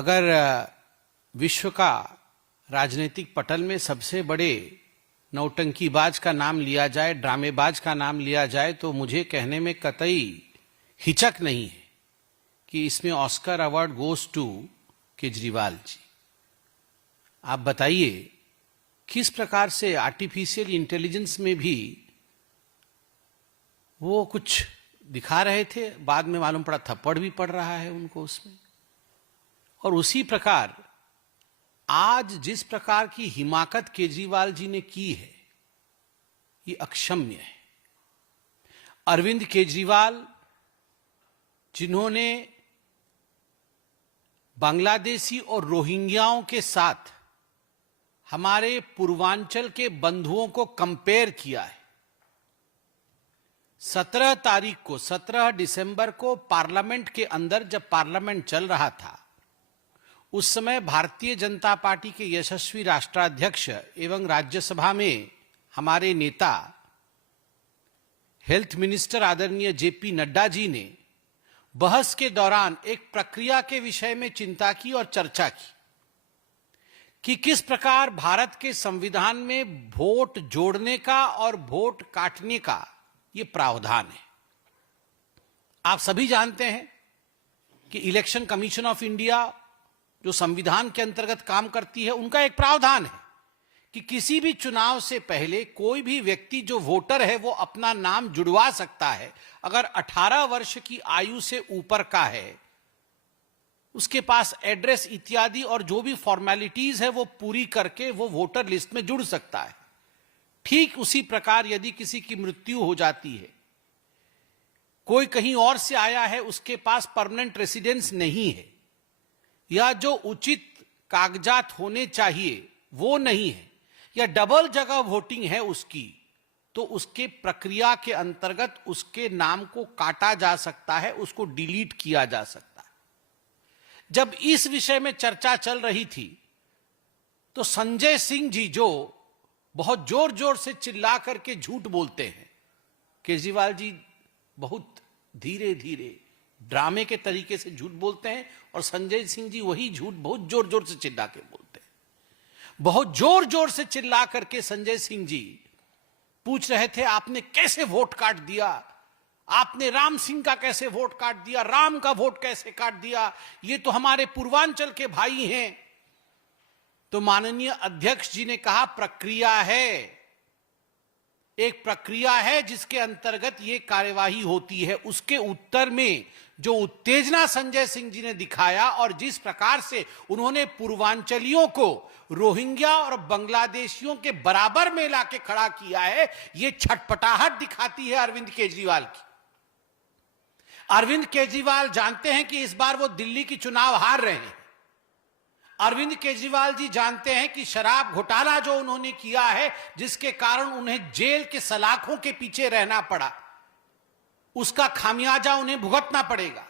अगर विश्व का राजनीतिक पटल में सबसे बड़े नौटंकीबाज का नाम लिया जाए, ड्रामेबाज का नाम लिया जाए, तो मुझे कहने में कतई हिचक नहीं है कि इसमें Oscar award goes to Kejriwal ji. आप बताइए किस प्रकार से आर्टिफिशियल इंटेलिजेंस में भी वो कुछ दिखा रहे थे, बाद में मालूम पड़ा थप्पड़ भी पड़ रहा है उनको उसमें। और उसी प्रकार आज जिस प्रकार की हिमाकत केजरीवाल जी ने की है, ये अक्षम्य है। अरविंद केजरीवाल जिन्होंने बांग्लादेशी और रोहिंग्याओं के साथ हमारे पूर्वांचल के बंधुओं को कंपेयर किया है। 17 दिसंबर को पार्लियामेंट के अंदर, जब पार्लियामेंट चल रहा था, उस समय भारतीय जनता पार्टी के यशस्वी राष्ट्राध्यक्ष एवं राज्यसभा में हमारे नेता हेल्थ मिनिस्टर आदरणीय जेपी नड्डा जी ने बहस के दौरान एक प्रक्रिया के विषय में चिंता की और चर्चा की कि किस प्रकार भारत के संविधान में वोट जोड़ने का और वोट काटने का ये प्रावधान है। आप सभी जानते हैं कि इलेक्शन कमीशन ऑफ इंडिया जो संविधान के अंतर्गत काम करती है, उनका एक प्रावधान है कि किसी भी चुनाव से पहले कोई भी व्यक्ति जो वोटर है वो अपना नाम जुड़वा सकता है। अगर 18 वर्ष की आयु से ऊपर का है, उसके पास एड्रेस इत्यादि और जो भी फॉर्मेलिटीज है वो पूरी करके वो वोटर लिस्ट में जुड़ सकता है। ठीक उसी प्रकार यदि किसी की मृत्यु हो जाती है, कोई कहीं और से आया है, उसके पास परमानेंट रेसिडेंस नहीं है, या जो उचित कागजात होने चाहिए वो नहीं है, या डबल जगह वोटिंग है उसकी, तो उसके प्रक्रिया के अंतर्गत उसके नाम को काटा जा सकता है, उसको डिलीट किया जा सकता है। जब इस विषय में चर्चा चल रही थी तो संजय सिंह जी, जो बहुत जोर जोर से चिल्ला करके झूठ बोलते हैं, केजरीवाल जी बहुत धीरे धीरे ड्रामे के तरीके से झूठ बोलते हैं, और संजय सिंह जी वही झूठ बहुत जोर जोर से चिल्ला के बोलते हैं। बहुत जोर जोर से चिल्ला करके संजय सिंह जी पूछ रहे थे, आपने कैसे वोट काट दिया, आपने राम सिंह का कैसे वोट काट दिया, राम का वोट कैसे काट दिया, ये तो हमारे पूर्वांचल के भाई हैं। तो माननीय अध्यक्ष जी ने कहा, प्रक्रिया है, एक प्रक्रिया है जिसके अंतर्गत ये कार्यवाही होती है। उसके उत्तर में जो उत्तेजना संजय सिंह जी ने दिखाया और जिस प्रकार से उन्होंने पूर्वांचलियों को रोहिंग्या और बांग्लादेशियों के बराबर में लाके खड़ा किया है, ये छटपटाहट दिखाती है अरविंद केजरीवाल की। अरविंद केजरीवाल जानते हैं कि इस बार वो दिल्ली की चुनाव हार रहे हैं। अरविंद केजरीवाल जी जानते हैं कि शराब घोटाला जो उन्होंने किया है, जिसके कारण उन्हें जेल के सलाखों के पीछे रहना पड़ा, उसका खामियाजा उन्हें भुगतना पड़ेगा।